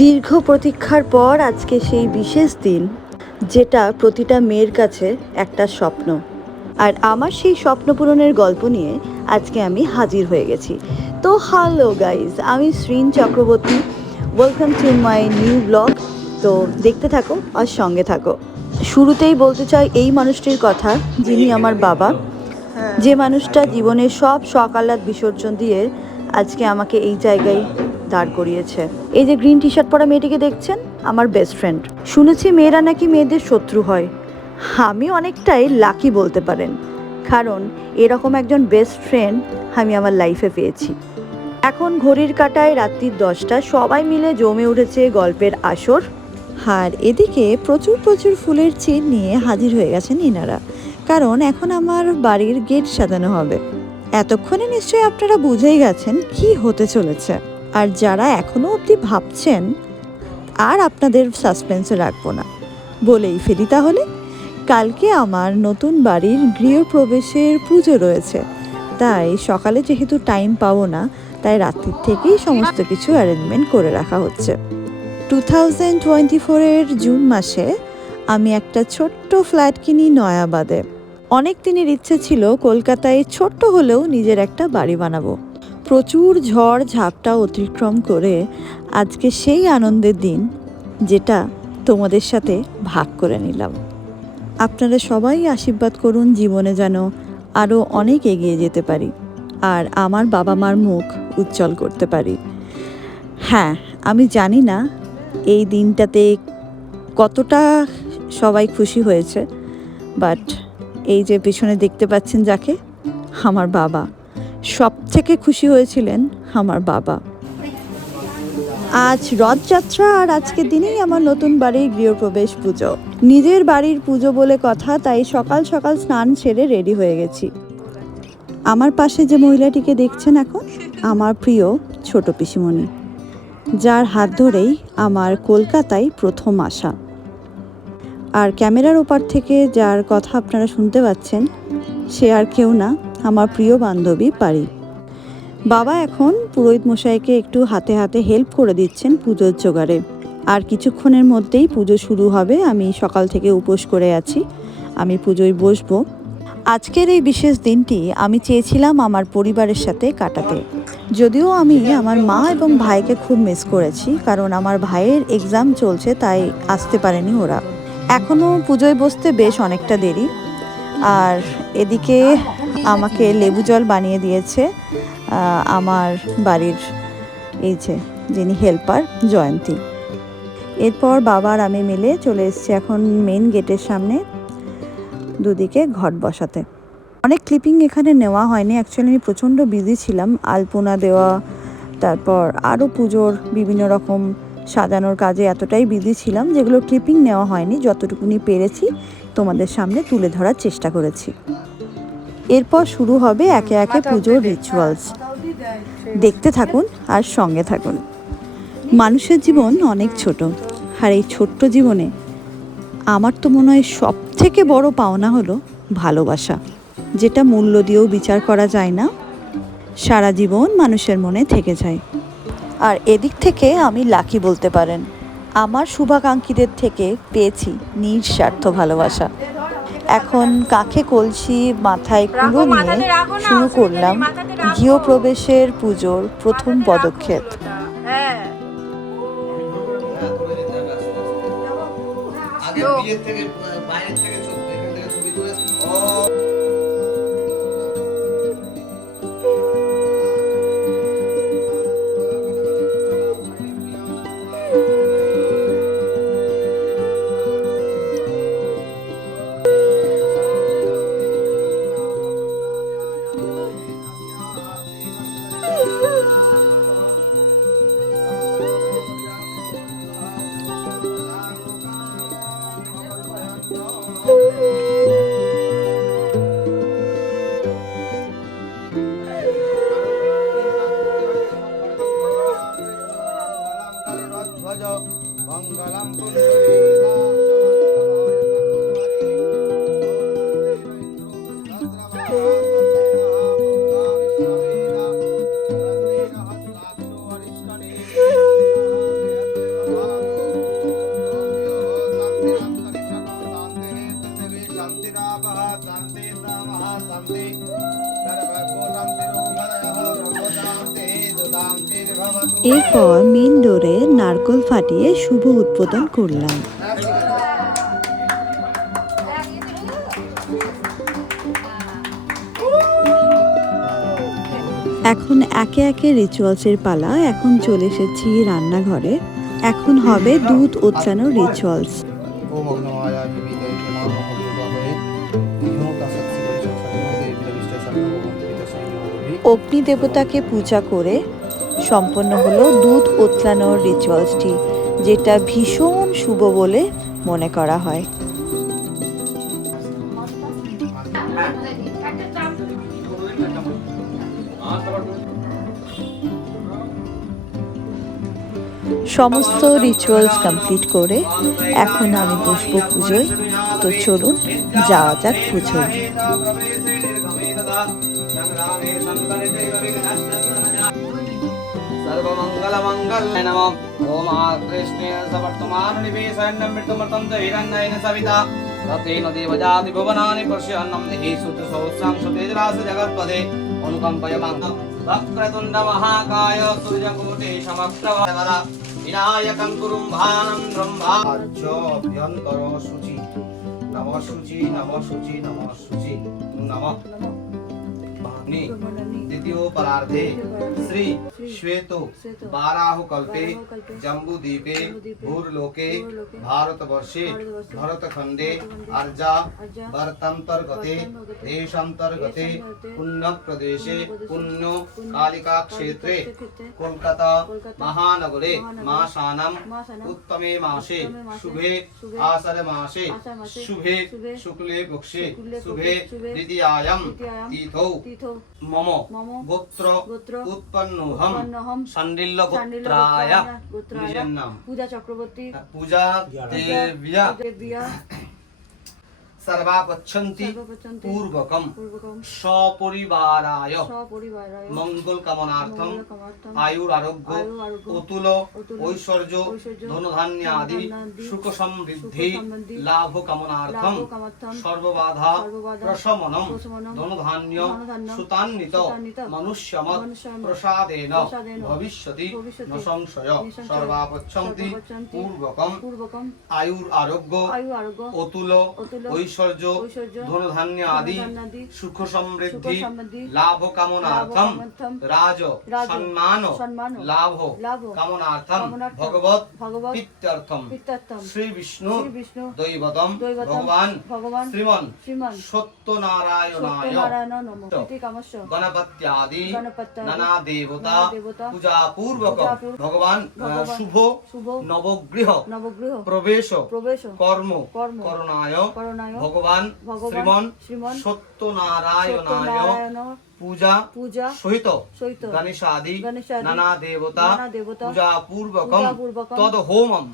দীর্ঘ প্রতীক্ষার পর আজকে সেই বিশেষ দিন, যেটা প্রতিটা মেয়ের কাছে একটা স্বপ্ন। আর আমার সেই স্বপ্ন পূরণের গল্প নিয়ে আজকে আমি হাজির হয়ে গেছি। তো হ্যালো গাইজ, আমি Srin Chakraborty. Welcome to my new blog. তো দেখতে থাকো আর সঙ্গে থাকো। শুরুতেই বলতে চাই এই মানুষটির কথা, যিনি আমার বাবা, যে মানুষটা জীবনের সব শখ আহ্লাদ বিসর্জন দিয়ে আজকে আমাকে এই জায়গায় দাঁড় করিয়েছে। এই যে গ্রিন টি শার্ট পরা মেয়েটিকে দেখছেন, আমার বেস্ট ফ্রেন্ড। শুনেছি মেয়েরা নাকি মেয়েদের শত্রু হয়। আমি অনেকটাই লাকি বলতে পারেন, কারণ এরকম একজন বেস্ট ফ্রেন্ড আমি আমার লাইফে পেয়েছি। এখন ঘড়ির কাঁটায় রাত্রি 10টা, সবাই মিলে জমে উঠেছে গল্পের আসর। আর এদিকে প্রচুর প্রচুর ফুলের চেন নিয়ে হাজির হয়ে গেছেন ইনারা, কারণ এখন আমার বাড়ির গেট সাজানো হবে। এতক্ষণে নিশ্চয়ই আপনারা বুঝেই গেছেন কি হতে চলেছে। আর যারা এখনো অবধি ভাবছেন, আর আপনাদের সাসপেন্সে রাখবো না, বলেই ফেলি তাহলে। কালকে আমার নতুন বাড়ির গৃহপ্রবেশের পুজো রয়েছে, তাই সকালে যেহেতু টাইম পাবো না, তাই রাত্রির থেকেই সমস্ত কিছু অ্যারেঞ্জমেন্ট করে রাখা হচ্ছে। 2024-এর জুন মাসে আমি একটা ছোট্ট ফ্ল্যাট কিনি নয়াবাদে। অনেক দিনের ইচ্ছে ছিল কলকাতায় ছোট্ট হলেও নিজের একটা বাড়ি বানাবো। প্রচুর ঝড় ঝাপটা অতিক্রম করে আজকে সেই আনন্দের দিন, যেটা তোমাদের সাথে ভাগ করে নিলাম। আপনারা সবাই আশীর্বাদ করুন জীবনে যেন আরও অনেক এগিয়ে যেতে পারি, আর আমার বাবা মার মুখ উজ্জ্বল করতে পারি। হ্যাঁ, আমি জানি না এই দিনটাতে কতটা সবাই খুশি হয়েছে, বাট এই যে পেছনে দেখতে পাচ্ছেন যাকে, আমার বাবা সব থেকে খুশি হয়েছিলেন। আমার বাবা। আজ রথযাত্রা, আর আজকের দিনেই আমার নতুন বাড়ির গৃহপ্রবেশ পুজো। নিজের বাড়ির পুজো বলে কথা, তাই সকাল সকাল স্নান সেরে রেডি হয়ে গেছি। আমার পাশে যে মহিলাটিকে দেখছেন এখন, আমার প্রিয় ছোট পিসিমণি, যার হাত ধরেই আমার কলকাতায় প্রথম আসা। আর ক্যামেরার ওপার থেকে যার কথা আপনারা শুনতে পাচ্ছেন, সে আর কেউ না, আমার প্রিয় বান্ধবী পারি। বাবা এখন পুরোহিত মশাইকে একটু হাতে হাতে হেল্প করে দিচ্ছেন পুজোর জোগাড়ে। আর কিছুক্ষণের মধ্যেই পুজো শুরু হবে। আমি সকাল থেকে উপোস করে আছি, আমি পুজোয় বসবো। আজকের এই বিশেষ দিনটি আমি চেয়েছিলাম আমার পরিবারের সাথে কাটাতে। যদিও আমি আমার মা এবং ভাইকে খুব মিস করেছি, কারণ আমার ভাইয়ের এক্সাম চলছে, তাই আসতে পারেনি ওরা। এখনও পুজোয় বসতে বেশ অনেকটা দেরি। আর এদিকে আমাকে লেবু জল বানিয়ে দিয়েছে আমার বাড়ির এই যে যিনি হেল্পার, জয়ন্তী। এরপর বাবার আমি মিলে চলে এসেছি এখন মেন গেটের সামনে, দুদিকে ঘট বসাতে। অনেক ক্লিপিং এখানে নেওয়া হয়নি, অ্যাকচুয়ালি আমি প্রচণ্ড বিজি ছিলাম আলপনা দেওয়া, তারপর আরও পুজোর বিভিন্ন রকম সাজানোর কাজে এতটাই বিজি ছিলাম, যেগুলো ক্লিপিং নেওয়া হয়নি। যতটুকুনি পেরেছি তোমাদের সামনে তুলে ধরার চেষ্টা করেছি। এরপর শুরু হবে একে একে পুজোর রিচুয়ালস। দেখতে থাকুন আর সঙ্গে থাকুন। মানুষের জীবন অনেক ছোট, আর এই ছোট্ট জীবনে আমার তো মনে হয় সব থেকে বড় পাওনা হলো ভালোবাসা, যেটা মূল্য দিয়েও বিচার করা যায় না, সারা জীবন মানুষের মনে থেকে যায়। আর এদিক থেকে আমি লাকি বলতে পারেন, আমার শুভাকাঙ্ক্ষীদের থেকে পেয়েছি নিঃস্বার্থ ভালোবাসা। এখন কাঁখে কলসি, মাথায় কুলো নিয়ে শুরু করলাম গৃহপ্রবেশের পুজোর প্রথম পদক্ষেপ। এরপর মেন ডোরে নারকোল ফাটিয়ে শুভ উদ্বোধন করলাম। এখন একে একে রিচুয়ালসের পালা। এখন চলে এসেছি রান্নাঘরে। এখন হবে দুধ ওতলানোর রিচুয়ালস। অগ্নি দেবতাকে পূজা করে সম্পন্ন হলো দুধ ওতলানোর রিচুয়ালসটি, যেটা ভীষণ শুভ বলে মনে করা হয়। সমস্ত রিচুয়ালস কমপ্লিট করে এখন আমি বসবো পুজোয়। তো চলুন যাওয়া যাক পুজোয়। सर्वमङ्गलमङ्गल्ये नमः। ॐ कृष्णेन सवर्तमानं निवेशयन्नं मृत्युमर्तं च हिरण्येन सविता रतेन देवजाति भुवनानि पश्यन्नं हि शुद्धसहस्रांश तेजरास जगत्पदे अनुकम्पय मां वक्रतुण्ड महाकाय सूर्यकोटि समप्रभा विनायकं कुरुं भानं ब्रह्माच्योऽभ्यन्तर शुचि नमः शुचि नमः शुचि नमः शुचि नमः। द्वितीय परार्धे श्री श्वेतो बाराह कल्पे जम्बूद्वीपे भूर्लोके भारतवर्षे भरतखंडे अर्जा वर्तांतर्गते देशांतर्गते पुण्य प्रदेशे पुण्यो कालिका क्षेत्रे कोलकाता महानगरे मासानाम उत्तमे मासे शुभे आषाढ़ मासे शुभे शुक्ले पक्षे शुभे द्वितीयायां तीथौ मम गोत्र उत्पन्नोहम शाण्डिल्य गोत्राय নিজের নাম পূজা চক্রবর্তী পূজা দেব্যা सर्वापच्छन्ति पूर्वकं सपरिवाराय मंगल कामनार्थम आयुरारोग्य अतुल ऐश्वर्य धनधान्य आदि सुख समृद्धि लाभ कामनार्थम सर्वबाधा प्रशमनम धनधान्य सुतान्वित मनुष्यमत प्रसादेन भविष्यति न संशय सर्वापच्छन्ति पूर्वकं आयुरारोग्य अतुल ऐश्वर्य धनधान्य आदि सुख समृद्धि लाभ कामनार्थम राज सम्मान लाभ कामनार्थम भगवत प्रीत्यर्थम श्री विष्णु दैवतम भगवान श्रीमन सत्यनारायणाय गणपत्यादि नाना देवता पूजा पूर्वक भगवान शुभ नवगृह प्रवेश कर्म करणाय भगवान श्रीमन सत्यनारायणाय पूजा सहित गणेशादि नाना देवता पूजा पूर्वकम तद होमम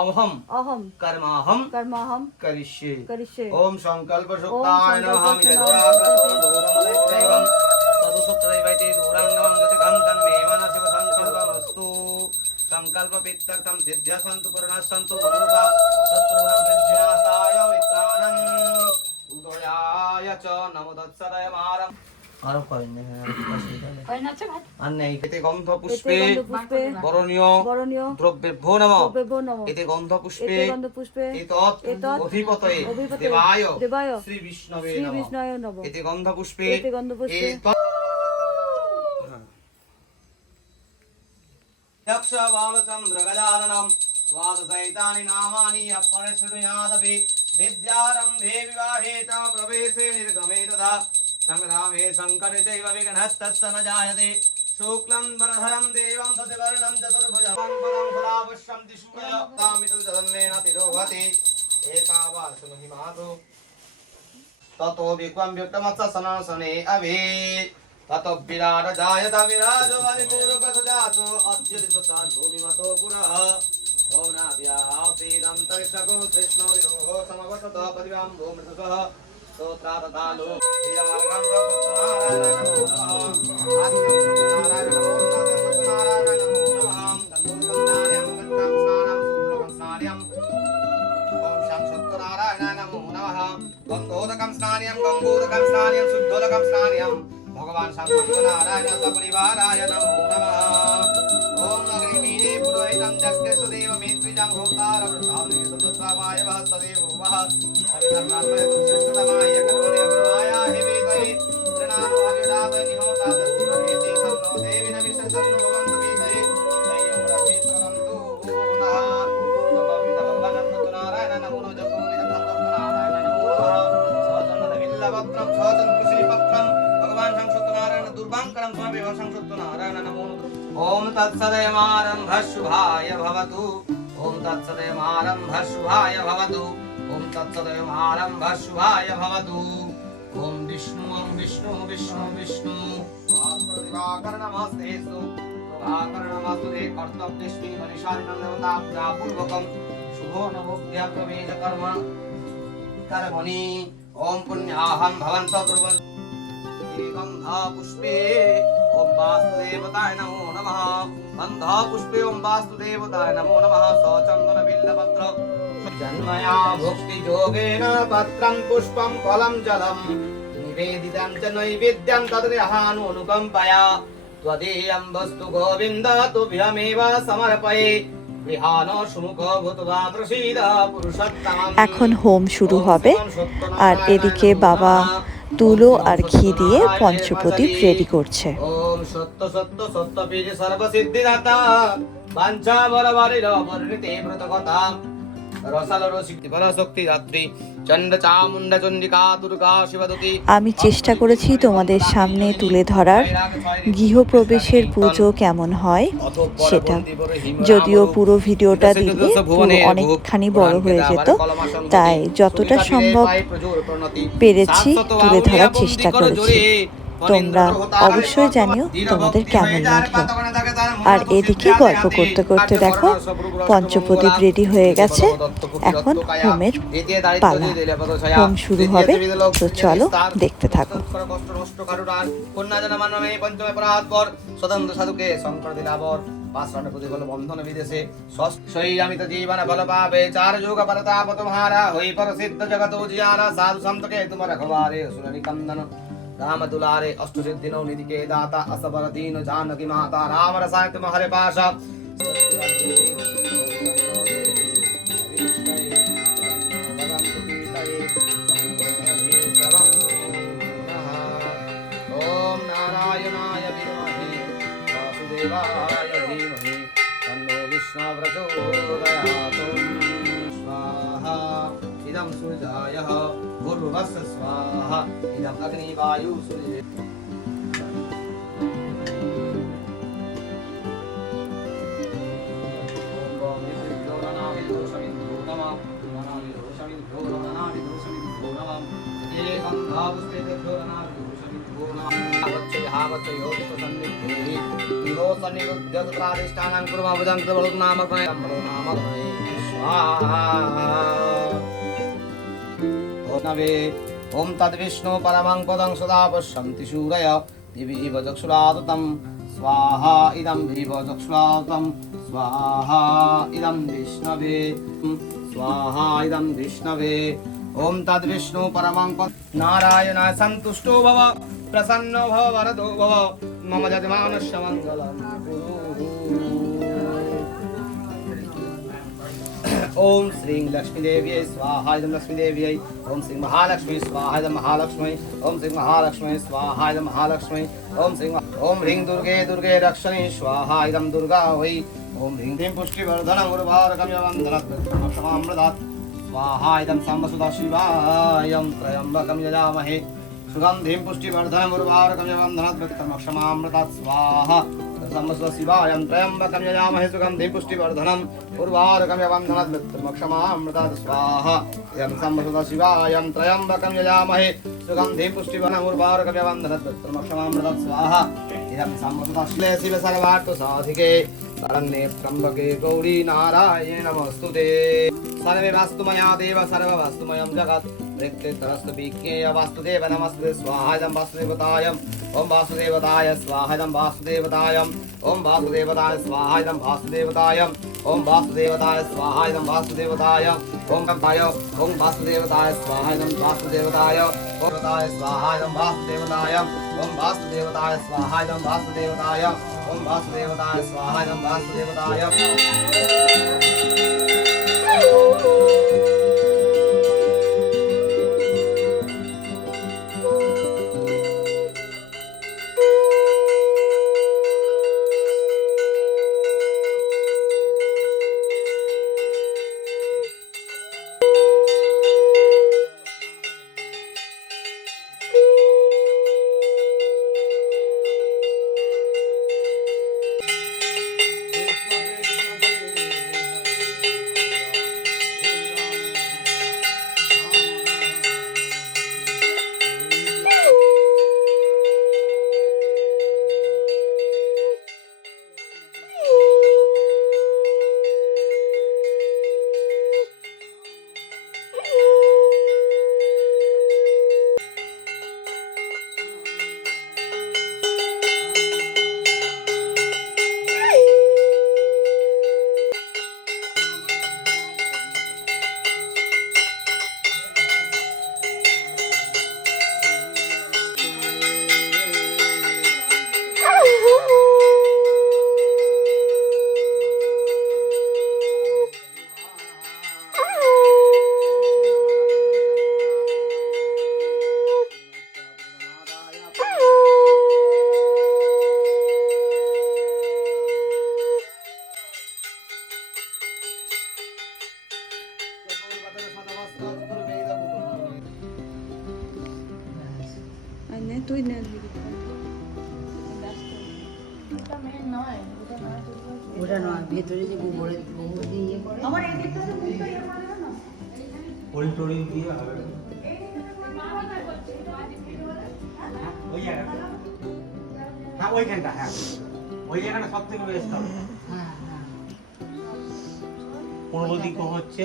अहम कर्माहम करिष्ये। ओम संकल्प सुक्ताय नमः यज्ञाग्रतो तदुसुत्रैवैते दूराङ्गमं गतिकं तन्मे मनसि संकल्पमस्तु। संकल्प पित्तर्थम सिद्ध्य सन्तु पूर्णः सन्तु मनोरथा शत्रूणां विनाशाय मित्राणां उदयाय च नमो तत्सदय मारम्। आरो कइने अन्ने एते गन्ध पुष्पे बरण्य द्रव्येभ्यो नमः एते गन्ध पुष्पे एतत् अधिपतये देवाय श्री विष्णवे नमः एते गन्ध पुष्पे यक्ष बालचन्द्र गजाननं द्वादशैतानि नामानि अपरिशृणुयादपि विद्यारम्भे विवाहे च प्रवेशे निर्गमे तथा संग्रामे संकरे चैव विघ्नस्तस्य न जायते। शुक्लं वरधरं देवं सतिवर्णं चतुर्भुजं पदं फलावश्यं दिशुकामितजन्मेन तिरोहति एतावासु महिमातु ततो विक्वं व्यक्तमत्स सनासने अभि ततो विराट जायत विराजो बलिपूर्वकसजातो अद्यदिवसा भूमिमतो पुरः ॐ नाभ्यासीदन्तरिक्षगो कृष्णो विरोहो समवसतः परिवां भूमृतसः स्तोत्रा तथा लो हीरामार्गं नारायण नमो नमः आदिनारायण नमो नारायण नमो नमः गन्धं स्नानं सूत्रं स्नानं ॐ शं सत्यनारायण नारायणाय नमो नमः गंगोदकं स्नानियं गंगोदकं स्नानियं शुद्धोदकं स्नानियं भगवान् शंकरनारायण सपरिवाराय नमो नमः ओम अग्निमीने पुरोहितं जगदेव मेत्रिजं होतारं सावने सदस्वाय वहस्तदेव वह सविधर्मात्मने श्रेष्ठतमाय करोने गुरुमाया हे वेदये प्रणानो हरिदाव निहोता तत्त्वहेति सन्नो देवी नमिष सन्नो भवन्तु वेदये दैवं रक्षितवन्तु नः नारायण नमो जपो विदं नारायण नमो सहचंदन विल्लवत्रं सहचंद कृषिपत्रं भगवान् संसुतनारायण दुर्वांकरं स्वामी संसुतनारायण नमो ओम तत्सदयमारंभ शुभाय भवतु ओम तत्सदयमारंभ शुभाय भवतु ओम तत्सदयमारंभ शुभाय भवतु ओम विष्णु विष्णु विष्णु विष्णु दिवाकरणमस्तेस्तु प्रभाकरणमस्तु रे कर्तव्यस्मिन् मनीषादिनं देवता पूर्वकं शुभो नवोऽभ्य प्रवेश कर्म कर्मणि ओम पुण्याहं भवन्त कुर्वन्तु गंधा पुष्पे ओम वासुदेवताय नमो नमः गंधा पुष्पे ओम वासुदेवताय नमो नमः सचंदन बिल्लपत्र जन्मया भक्ति योगेन पत्रं पुष्पं फलं जलं निवेदितं च नैवेद्यं तद्गृहानुकम्पया त्वदीयं वस्तु गोविन्द तुभ्यमेव समर्पये গৃহানো সুমুখ ভূতবা প্রসীদ পুরুষোত্তম এখন হোম শুরু হবে আর এদিকে বাবা তুলো আর ঘি দিয়ে পঞ্চপ্রদীপ রেডি করছে। ওম সত্য সত্য সত্য বীজ সর্বসিদ্ধিদাতা বাঞ্ছা বলবারির বর্ণিতে ব্রতকথা রসাল রসিক বলশক্তি রাত্রি চন্ড চামুন্ডা চন্ডিকা দুর্গা শিবদুতি। আমি চেষ্টা করেছি তোমাদের সামনে তুলে ধরার গৃহপ্রবেশের পুজো কেমন হয় সেটা, যদিও পুরো ভিডিওটা দিলে পুরো অনেকখানি বড় হয়ে যেত, তাই যতটা সম্ভব পেরেছি তুলে ধরার চেষ্টা করেছি। তোমরা অবশ্যই জানিও তোমাদের কেমন লাগলো। আর এদিকে গল্প করতে করতে দেখো পঞ্চপ্রদীপ রেডি হয়ে গেছে, এখন হোমের পালা, হোম শুরু হবে। তো চলো দেখতে থাকো। স্বতন্ত্র সাধুকে শঙ্কর দিলাবর বন্ধন বিদেশে শৈরামিত জীবন বল পাবে চার যুগ পরতাপ তোমারা হই প্রসিদ্ধ জগত উজিয়ারা সাধু সন্তকে তুম রখবারে সুরনি कंदन राम दुलारे अष्ट सिद्धिनो निधि के दाता असबर दीन जानकी माता राम रसायन तुम्हारे पाशा ओम नारायणाय विद्महे वासुदेवाय धीमहि तन्नो विष्णु प्रचोदयात् स्वाहा इदं सूर्याय भूर्भुवस्सु स्वाहा इदं अग्निवायु सूर्य ओम तद्विष्णु परमं पदं सदा पश्यन्ति सूरय दिवीव चक्षुरादतं स्वाहा इदं विव चक्षुरादतं स्वाहा इदं विष्णवे स्वाहा इदं विष्णवे ओम तद्विष्णु परमं पदं नारायणाय सन्तुष्टो भव प्रसन्नो भव वरदो भव मम यजमानस्य मङ्गलं ओम श्री लक्ष्मी देवी स्वाहा इदं लक्ष्मी देवी ओम श्री महालक्ष्मी स्वाहा इदं महालक्ष्मी ओम श्री महालक्ष्मी स्वाहा इदं महालक्ष्मी ओम श्री ओम ह्रीं दुर्गे दुर्गे रक्षणी स्वाहा इदं दुर्गा वै ओम ह्रीं क्लीं पुष्टिवर्धनं उर्वारकं यवन्दनात् स्वाहा इदं साम्बसुदा शिवायं त्र्यम्बकं यजामहे सुगन्धिं पुष्टिवर्धनं उर्वारकं यवन्दनात् स्वाहा साम्बसुदा शिवायं त्र्यम्बकं यजामहे सुगन्धिं पुष्टिवर्धनं उर्वारकं यवन्दनात् स्वाहा इदं साम्बसुदा शिवायं त्र्यम्बकं यजामहे सुगन्धिं पुष्टिवर्धनं उर्वारकं यवन्दनात् स्वाहा इदं साम्बसुदा शिव सर्वार्थ साधिके शरण्ये त्र्यम्बके गौरी नारायणे नमोस्तुते सर्वे वास्तुमया देव सर्ववास्तुमयं जगत् ऋक्तेतरस्तु विज्ञेय वास्तुदेव नमस्ते स्वाहा इदं वासुदेवताय ओम वासुदेवताय स्वाहा इदं वासुदेवताय ओम वासुदेवताय स्वाहा इदं वासुदेवताय ओम वासुदेवताय स्वाहा इदं वासुदेवताय ओम कंपाय ओम वासुदेवताय स्वाहा नम वासुदेवताय ओम देवताय स्वाहा नम वासुदेवताय ओम वासुदेवताय स्वाहा नम वासुदेवताय ओम वासुदेवताय स्वाहा नम वासुदेवताय। তুই না ওটা নয় ভেতরে যে গোবরে গোবর দিয়ে ইয়ে করে আমার এই দিকটাতে মুখটা ইয়ে করে না ওল টোরি দিয়ে হবে ওই জায়গাটা হ্যাঁ ওইখানটা হ্যাঁ ওই জায়গাটা সব থেকে বেস্ট হবে হ্যাঁ হ্যাঁ পূর্ব দিক হচ্ছে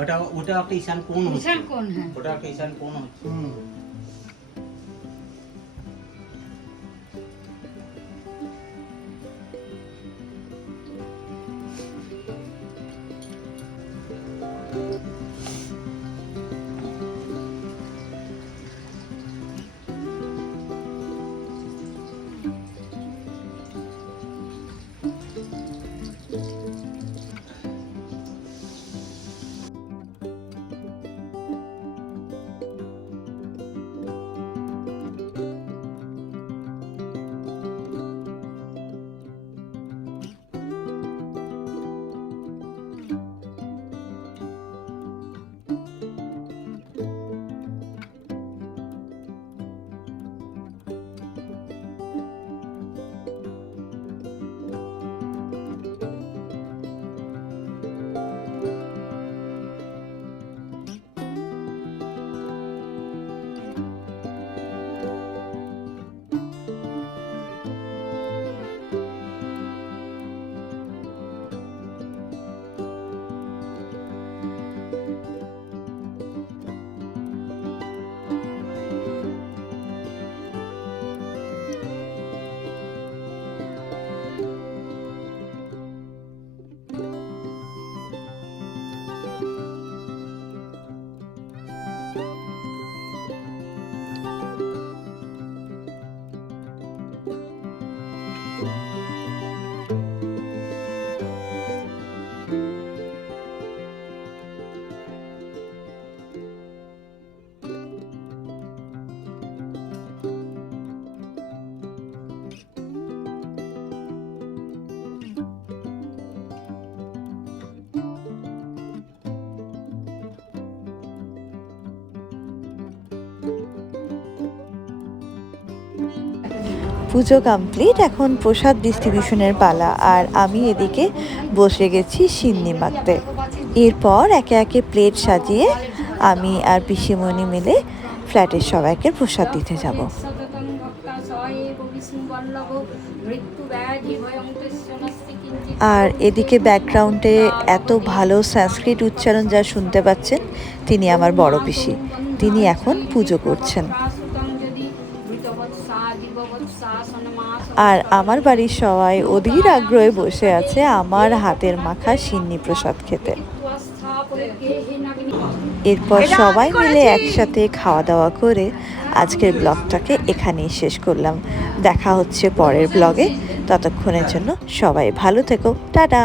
ওটা ওটা একটা ঈশান কোণ হচ্ছে ঈশান কোণ হ্যাঁ ওটা একটা ঈশান কোণ হচ্ছে পুজো কমপ্লিট, এখন প্রসাদ ডিস্ট্রিবিউশনের পালা। আর আমি এদিকে বসে গেছি সিন্নি মাখতে। এরপর একে একে প্লেট সাজিয়ে আমি আর পিসিমণি মিলে ফ্ল্যাটের সবাইকে প্রসাদ দিতে যাব। আর এদিকে ব্যাকগ্রাউন্ডে এত ভালো সংস্কৃত উচ্চারণ যা শুনতে পাচ্ছেন, তিনি আমার বড় পিসি। তিনি এখন পুজো করছেন। আর আমার বাড়ির সবাই অধীর আগ্রহে বসে আছে আমার হাতের মাখা সিন্নি প্রসাদ খেতে। এরপর সবাই মিলে একসাথে খাওয়া দাওয়া করে আজকের ব্লগটাকে এখানেই শেষ করলাম। দেখা হচ্ছে পরের ব্লগে, ততক্ষণের জন্য সবাই ভালো থেকো, টাটা।